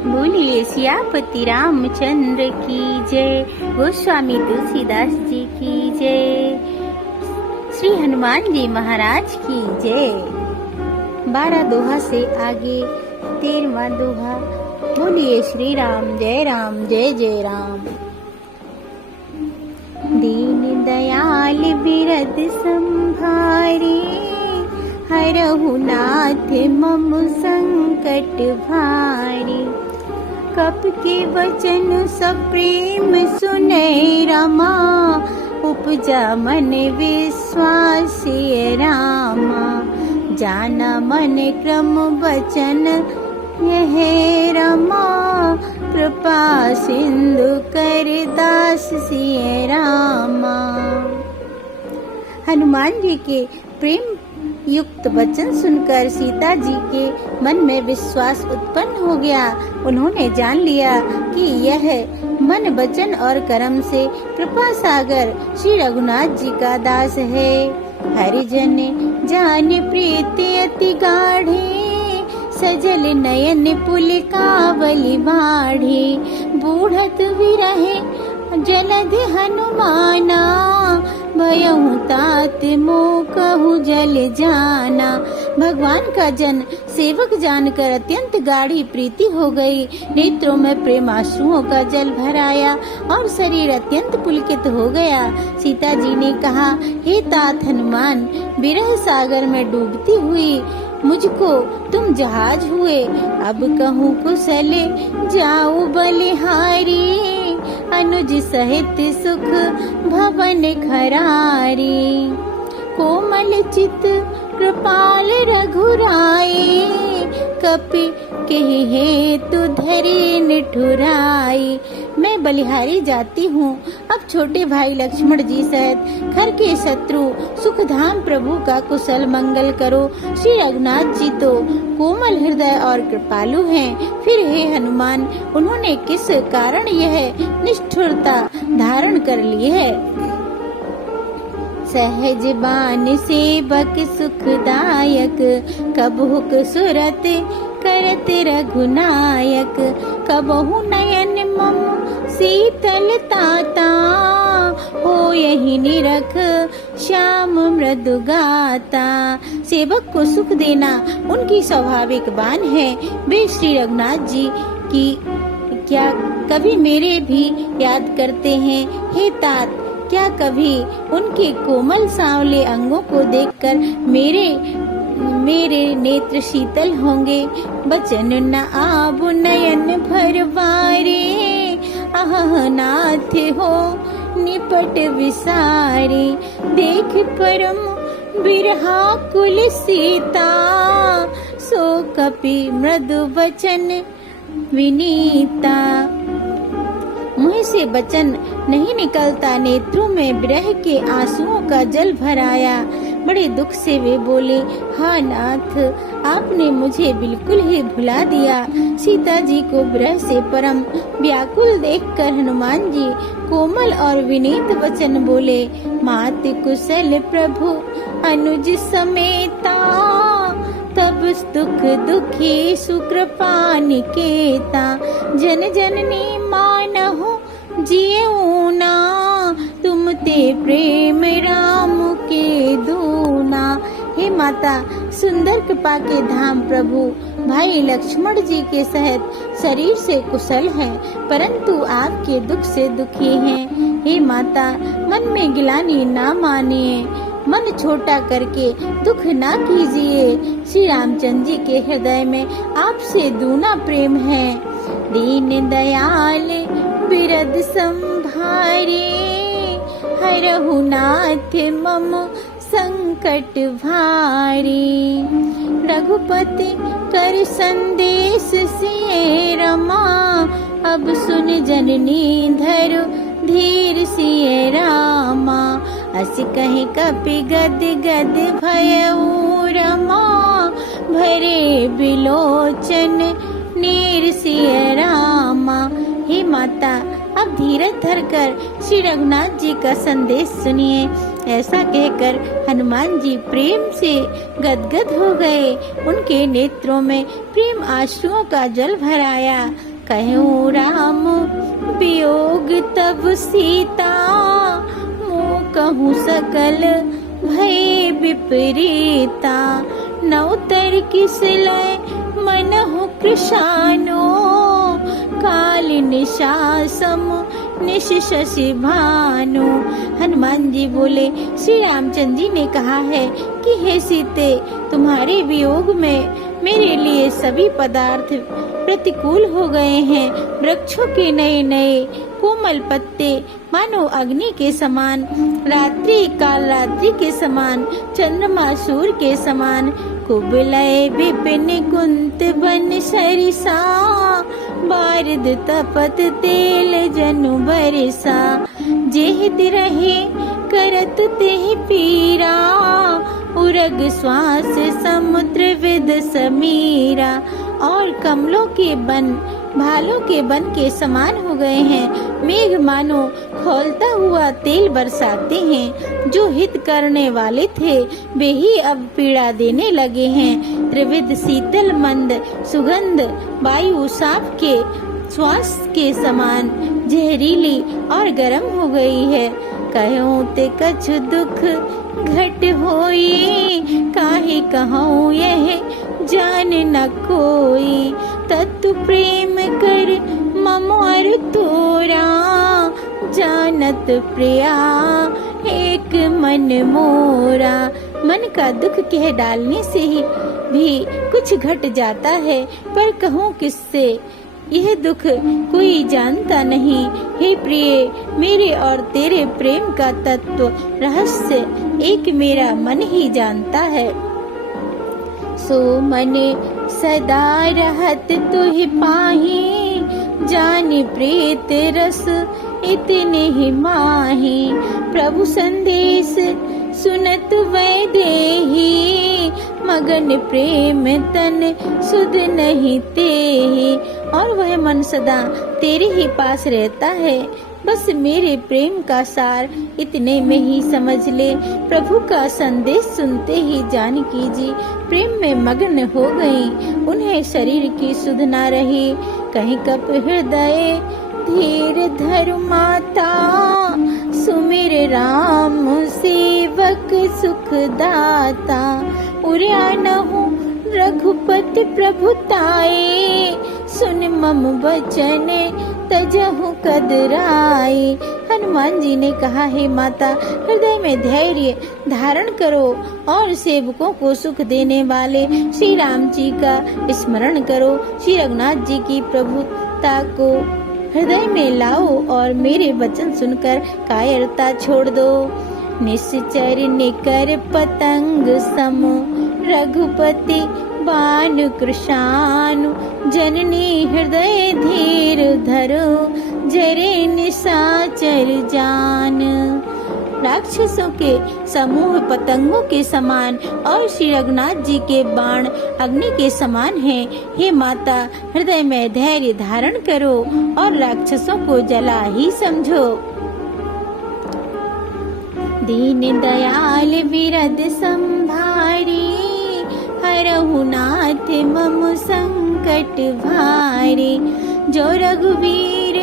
बोलिए सियापति रामचंद्र की जय, गोस्वामी तुलसीदास जी की जय, श्री हनुमान जी महाराज की जय। 12 दोहा से आगे 13वां दोहा। बोलिए श्री राम जय जय राम। दीन दयाल बिरद संभारी, हरहु नाथ मम संकट भारी। कप के वचन सप्रेम सुनै रमा, उपजा मन विश्वास रामा। जाना मन क्रम वचन यह रमा, कृपा सिंधु कर दास सिय रामा। हनुमान जी के प्रेम युक्त वचन सुनकर सीता जी के मन में विश्वास उत्पन्न हो गया। उन्होंने जान लिया कि यह मन वचन और कर्म से कृपा सागर श्री रघुनाथ जी का दास है। हरिजन जान प्रीत अति गाढ़े, सजल नयन पुल कावली बाढ़े। बूढ़त विरहे जलध हनुमाना, भयहु तात मोह कहु जल जाना। भगवान का जन सेवक जानकर अत्यंत गाढ़ी प्रीति हो गई। नेत्रों में प्रेमाश्रुओं का जल भर आया और शरीर अत्यंत पुलकित हो गया। सीता जी ने कहा, हे तात हनुमान, विरह सागर में डूबती हुई मुझको तुम जहाज हुए। अब कहूँ कुशल जाऊ बलिहारी, अनुज सहित सुख भवन खरारी। कोमल चित कृपाल रघुराई, कपि कहि हेतु धरि निठुराई। मैं बलिहारी जाती हूँ। अब छोटे भाई लक्ष्मण जी सहित घर के शत्रु सुखधाम प्रभु का कुशल मंगल करो। श्री रघुनाथ जी तो कोमल हृदय और कृपालु हैं। फिर हे हनुमान, उन्होंने किस कारण यह निष्ठुरता धारण कर ली है। सहज बान सेवक सुखदायक, कबहुक सुरत करत रघुनायक। कबहु नयन मम शीतल ताता, हो यही निरख श्याम मृदु गाता। सेवक को सुख देना उनकी स्वाभाविक बान है। वे श्री रघुनाथ जी की क्या कभी मेरे भी याद करते हैं। हे तात, क्या कभी उनके कोमल सांवले अंगों को देखकर मेरे नेत्र शीतल होंगे। बचन न आबु नयन भरवारे, आह नाथ हो निपट विसारे। देख परम बिरहा कुल सीता, सो कपि मृदु वचन विनीता। मुँह से वचन नहीं निकलता, नेत्रों में विरह के आंसुओं का जल भर आया। बड़े दुख से वे बोले, हाँ नाथ, आपने मुझे बिल्कुल ही भुला दिया। सीता जी को विरह से परम व्याकुल देखकर हनुमान जी कोमल और विनीत वचन बोले, मात कुशल प्रभु अनुज समेता। तब दुख दुखी सुकृपा निकेता, जन जननी मानहु जियऊ ना। तुम ते प्रेम राम के दूना। हे माता, सुंदर कृपा के धाम प्रभु भाई लक्ष्मण जी के सहित शरीर से कुशल हैं, परंतु आपके दुख से दुखी हैं। हे माता, मन में गिलानी ना मानिए, मन छोटा करके दुख ना कीजिए। श्री रामचंद्र जी के हृदय में आपसे दूना प्रेम है। दीन दयाल बिरद संभारे, हरहु नाथ मम संकट भारी। रघुपति कर संदेश सिय रमा, अब सुन जननी धर धीर सिय रामा। अस कहि कपि गद गद भयऊ रमा, भरे बिलोचन नीर सिय रामा। हे माता, अब धीरज धरकर श्री रघुनाथ जी का संदेश सुनिए। ऐसा कहकर हनुमान जी प्रेम से गदगद हो गए। उनके नेत्रों में प्रेम आंसुओं का जल भर आया। कहूँ राम वियोग तब सीता, मोह कहूँ सकल भय विपरीता। नवतर किस लय मन हो कृशानो, काल निशासम निश शशि भानु। हनुमान जी बोले, श्री रामचंद्र जी ने कहा है कि हे सीते, तुम्हारे वियोग में मेरे लिए सभी पदार्थ प्रतिकूल हो गए हैं। वृक्षों के नए नए कोमल पत्ते मानो अग्नि के समान, रात्रि काल रात्रि के समान, चंद्रमा सूर्य के समान। कुबलय विपिन कुंत बन सरिसा, बारिद तपत तेल जनु बरसा। जेहित रहे करत तेहि पीरा, उरग श्वास समुद्र विद समीरा। और कमलों के बन भालों के बन के समान हो गए हैं। मेघ मानो खौलता हुआ तेल बरसाते हैं। जो हित करने वाले थे वे ही अब पीड़ा देने लगे हैं। त्रिविध शीतल मंद सुगंध वायु साप के श्वास के समान जहरीली और गर्म हो गई है। कहूँ ते कछ दुख घट होई, काहे कहूँ यह जान न कोई। तत्तु प्रेम कर ममोर तोरा, जानत प्रिया एक मन मोरा। मन का दुख कह डालने से ही भी कुछ घट जाता है, पर कहूँ किससे, यह दुख कोई जानता नहीं। हे प्रिय, मेरे और तेरे प्रेम का तत्व रहस्य एक मेरा मन ही जानता है। सो मन सदा रहत तुहि पाही, जानि प्रीत रस इतने ही माही। प्रभु संदेश सुनत वैदेही, मगन प्रेम तन सुध नहीं तेहि। और वह मन सदा तेरे ही पास रहता है, बस मेरे प्रेम का सार इतने में ही समझ ले। प्रभु का संदेश सुनते ही जानकी जी प्रेम में मग्न हो गई। उन्हें शरीर की सुध न रही। कहीं कप हृदय धीर धर माता, सुमिर राम सेवक सुख दाता। उर्या न हो रघुपति प्रभुताए, सुन मम वचन तजहु कदराए। हनुमान जी ने कहा, हे माता, हृदय में धैर्य धारण करो और सेवकों को सुख देने वाले श्री राम जी का स्मरण करो। श्री रघुनाथ जी की प्रभुता को हृदय में लाओ और मेरे वचन सुनकर कायरता छोड़ दो। निश्चर निकर पतंग सम, रघुपति बान कृशानु। जननी हृदय धीर धरो, जरे निशाचर जान। राक्षसों के समूह पतंगों के समान और श्री रघुनाथ जी के बाण अग्नि के समान हैं। हे माता, हृदय में धैर्य धारण करो और राक्षसों को जला ही समझो। दीन दयाल विरद संभारी, हरहु नाथ मम संकट भारी। जो रघुवीर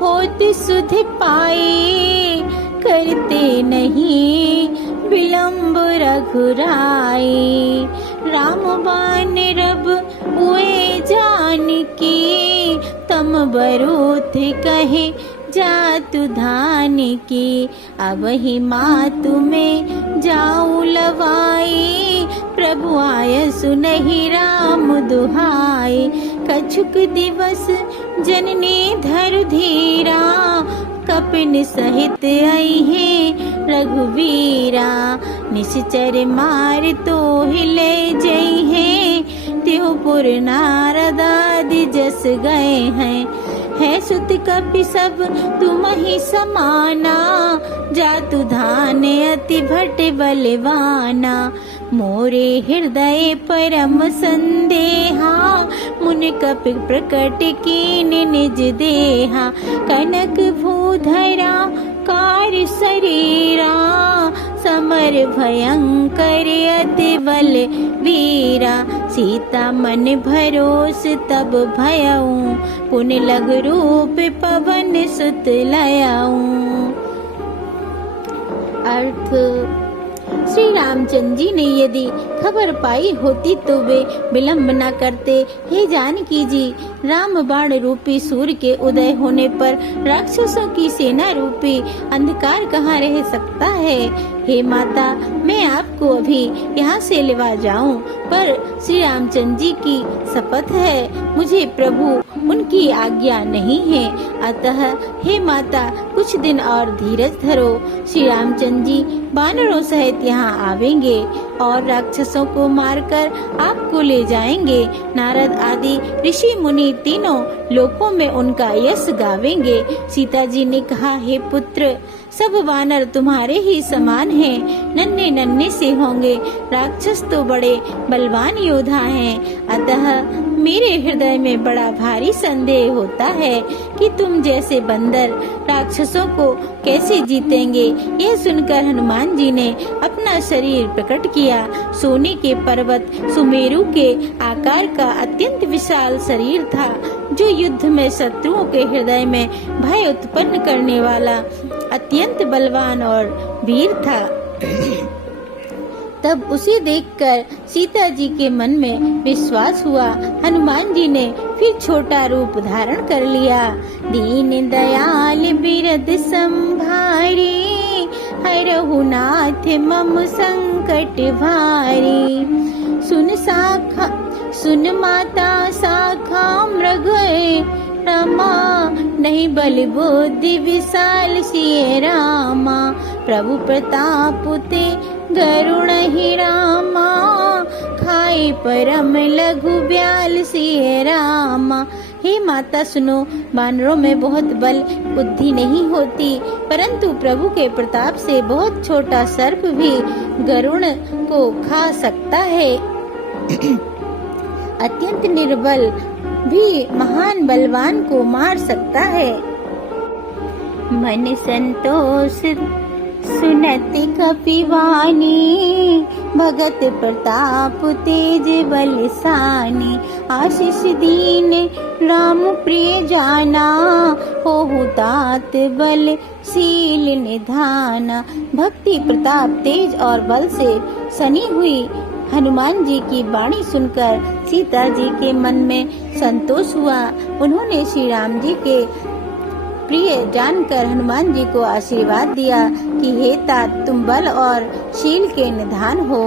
होति सुध पाए, करते नहीं विलंब रघुराई। राम बान रब उए जानकी, तम बरोथ कहे जातु धान की। अब ही मातु में जाऊं लवाई, प्रभु आय सुनहि राम दुहाई। कछुक दिवस जननी धर धीरा, कपिन सहित आई है रघुवीरा। निश्चर मार तो हिले जई है, त्योपुर नारदादि जस गए हैं। है सुत कपि सब तुम ही समाना, जातु धान अति भट बलवाना। मोरे हृदय परम संदेहा, मुन कपि प्रकट कीन निज देहा। कनक भूधरा कार्य शरीरा, समर भयंकर अति बल वीरा। सीता मन भरोस तब भयऊ, पुन लग रूप पवन सुत लयऊ। अर्थ, श्री रामचंद्र जी ने यदि खबर पाई होती तो वे विलंब न करते। हे जानकी जी, राम बाण रूपी सूर्य के उदय होने पर राक्षसों की सेना रूपी अंधकार कहाँ रह सकता है। हे माता, मैं आपको अभी यहाँ से लेवा जाऊं, पर श्री रामचंद्र जी की शपथ है, मुझे प्रभु उनकी आज्ञा नहीं है। अतः हे माता, कुछ दिन और धीरज धरो। श्री रामचंद्र जी वानरों सहित यहाँ आवेंगे और राक्षसों को मारकर आपको ले जाएंगे। नारद आदि ऋषि मुनि तीनों लोकों में उनका यश गावेंगे। सीता जी ने कहा, हे पुत्र, सब वानर तुम्हारे ही समान हैं, नन्हे नन्हे से होंगे। राक्षस तो बड़े बलवान योद्धा हैं, अतः मेरे हृदय में बड़ा भारी संदेह होता है कि तुम जैसे बंदर राक्षसों को कैसे जीतेंगे। यह सुनकर हनुमान जी ने अपना शरीर प्रकट किया। सोने के पर्वत सुमेरु के आकार का अत्यंत विशाल शरीर था, जो युद्ध में शत्रुओं के हृदय में भय उत्पन्न करने वाला अत्यंत बलवान और वीर था। तब उसे देखकर सीता जी के मन में विश्वास हुआ। हनुमान जी ने फिर छोटा रूप धारण कर लिया। दीन दयाल बिरद संभारी, हरहु नाथ मम संकट भारी। सुन माता शाखा मृग रमा, नहीं बल बुद्धि विशाल सिय रामा। प्रभु प्रताप ते गरुण ही रामा, खाए परम लघु ब्याल सिय रामा। हे माता सुनो, वानरों में बहुत बल बुद्धि नहीं होती, परंतु प्रभु के प्रताप से बहुत छोटा सर्प भी गरुण को खा सकता है। अत्यंत निर्बल भी महान बलवान को मार सकता है। मन संतोष सुनति कपिवानी, भगत प्रताप तेज बलसानी। आशीष दीन राम प्रिय जाना, होहु तात बल शील निधाना। भक्ति प्रताप तेज और बल से सनी हुई हनुमान जी की वाणी सुनकर सीता जी के मन में संतोष हुआ। उन्होंने श्री राम जी के प्रिय जानकर हनुमान जी को आशीर्वाद दिया कि हे तात, तुम बल और शील के निधान हो।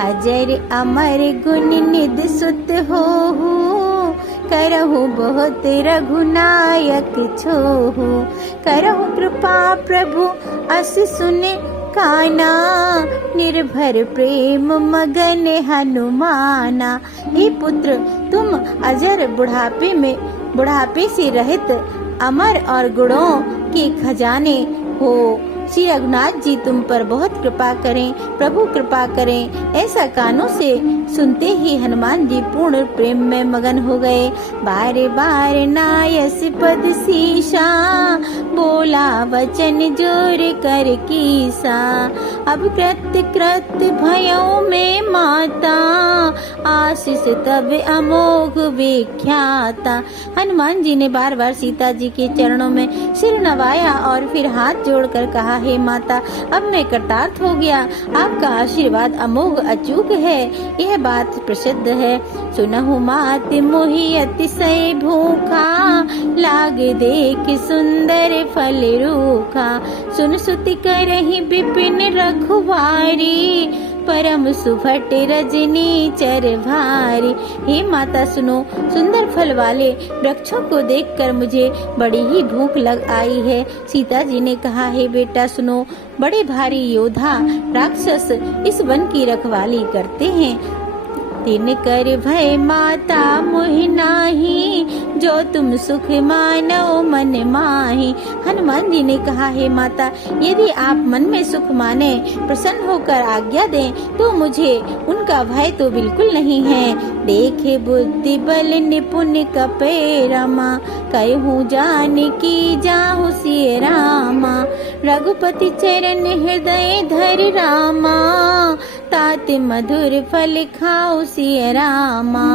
अजर अमर गुण निध सुत हो, करहु बहुत रघुनायक छोहु। करहु कृपा प्रभु अस सुन काना, निर्भर प्रेम मगन हनुमाना। हे पुत्र, तुम अजर बुढ़ापे से रहित अमर और गुणों के खजाने हो। श्री रघुनाथ जी तुम पर बहुत कृपा करें, प्रभु कृपा करें। ऐसा कानों से सुनते ही हनुमान जी पूर्ण प्रेम में मगन हो गए। बार बार नायस पद सीसा, बोला वचन जोर कर कीसा। अब कृत भयों में माता, आशीष तब अमोघ विख्याता। हनुमान जी ने बार बार सीता जी के चरणों में सिर नवाया और फिर हाथ जोड़कर कहा, हे माता, अब मैं कृतार्थ हो गया। आपका आशीर्वाद अमोघ अचूक है, यह बात प्रसिद्ध है। सुनहु मात मोहि अतिशय भूखा, लाग देख सुंदर फल रूखा। सुन सुति करहि विपिन रघुवारी, परम सुभट रजनी चर भारी। हे माता सुनो, सुंदर फल वाले वृक्षों को देखकर मुझे बड़ी ही भूख लग आई है। सीता जी ने कहा, हे बेटा सुनो, बड़े भारी योद्धा राक्षस इस वन की रखवाली करते हैं। तिन कर भय माता मोहि नाही, जो तुम सुख मानो मन माही। हनुमान जी ने कहा, हे माता, यदि आप मन में सुख माने, प्रसन्न होकर आज्ञा दें, तो मुझे उनका भय तो बिल्कुल नहीं है। देखे बुद्धि बल निपुण कपे रमा, कहूँ जान की जाहु सिय रामा। रघुपति चरण हृदय धरि रामा, तात मधुर फल खाओ सिय रामा।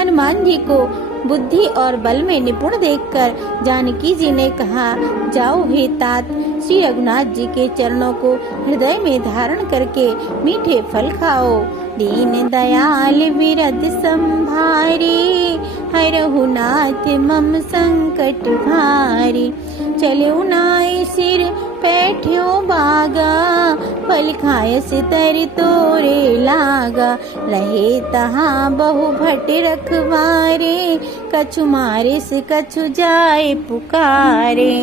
हनुमान जी को बुद्धि और बल में निपुण देखकर जानकी जी ने कहा, जाओ हे तात, श्री रघुनाथ जी के चरणों को हृदय में धारण करके मीठे फल खाओ। दीन दयाल विरद संभारी, हरहु नाथ मम संकट भारी। चले उनाए सिर बैठ्यो बागा, फल खायस तर तोरे लागा। रहे तहाँ बहु भट रखवारे, कछु मारे से कछु जाए पुकारे।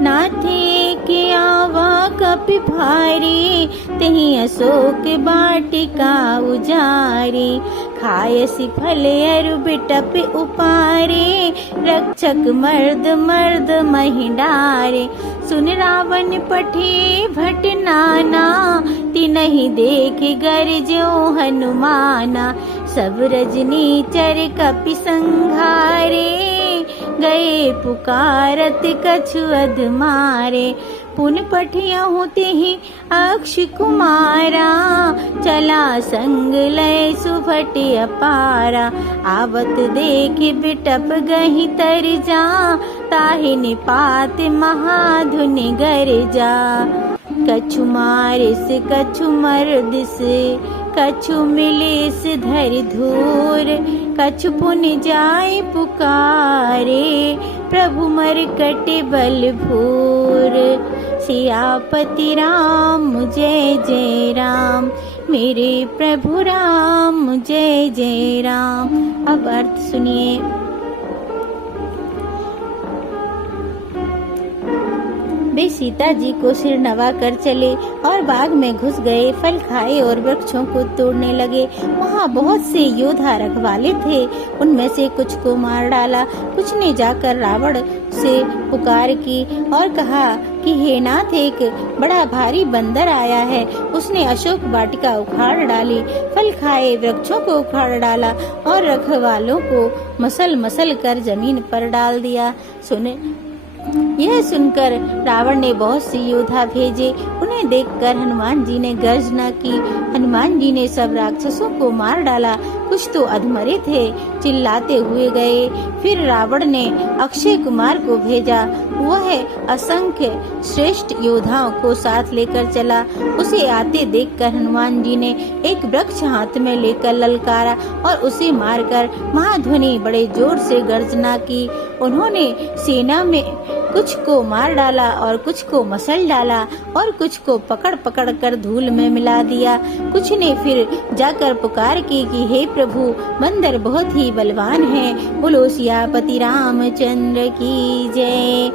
नाथे के आवा कपि भारी, तहीं अशोक बाटिका उजारी। खायसी फल अरु बिटप उपारे, रक्षक मर्द मर्द महि डारे। सुन रावण पठे भट नाना, तिनहि देख गरजो हनुमाना। सब रजनी चर कपि संघारे, गए पुकारत कछु अध मारे। पुन पठियहु तेहि अक्ष कुमारा, चला संग लय सुभट अपारा। आवत देख बिटप गहि तर जा, ताहि निपात महाधुनि गरजा। कछु मारिस कछु मरदिस, कछु मिलिस धरि धूर। कछु पुन जाय पुकारे, प्रभु मरकट बल भूर। सियापति राम जय जय राम, मेरे प्रभु राम जय जय राम। अब अर्थ सुनिए। वे सीता जी को सिर नवा कर चले और बाग में घुस गए। फल खाए और वृक्षों को तोड़ने लगे। वहाँ बहुत से योद्धा रखवाले थे, उनमें से कुछ को मार डाला। कुछ ने जाकर रावण से पुकार की और कहा कि हे नाथ, एक बड़ा भारी बंदर आया है। उसने अशोक वाटिका उखाड़ डाली, फल खाए वृक्षों को उखाड़ डाला और रखवालों को मसल मसल कर जमीन पर डाल दिया। यह सुनकर रावण ने बहुत से योद्धा भेजे। उन्हें देखकर हनुमान जी ने गर्जना की। हनुमान जी ने सब राक्षसों को मार डाला। कुछ तो अधमरे थे, चिल्लाते हुए गए। फिर रावण ने अक्षय कुमार को भेजा। वह असंख्य श्रेष्ठ योद्धाओं को साथ लेकर चला। उसे आते देखकर हनुमान जी ने एक वृक्ष हाथ में लेकर ललकारा और उसे मारकर महाध्वनि बड़े जोर से गर्जना की। उन्होंने सेना में कुछ को मार डाला और कुछ को मसल डाला और कुछ को पकड़ पकड़ कर धूल में मिला दिया। कुछ ने फिर जाकर पुकार की कि हे प्रभु, बंदर बहुत ही बलवान है। बोलो सियापति रामचंद्र की जय।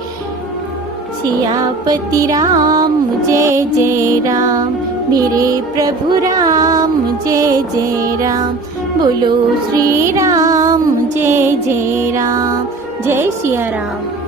सियापति राम जय जय राम, मेरे प्रभु राम जय जय राम। बोलो श्री राम जय जय राम। जय सिया राम।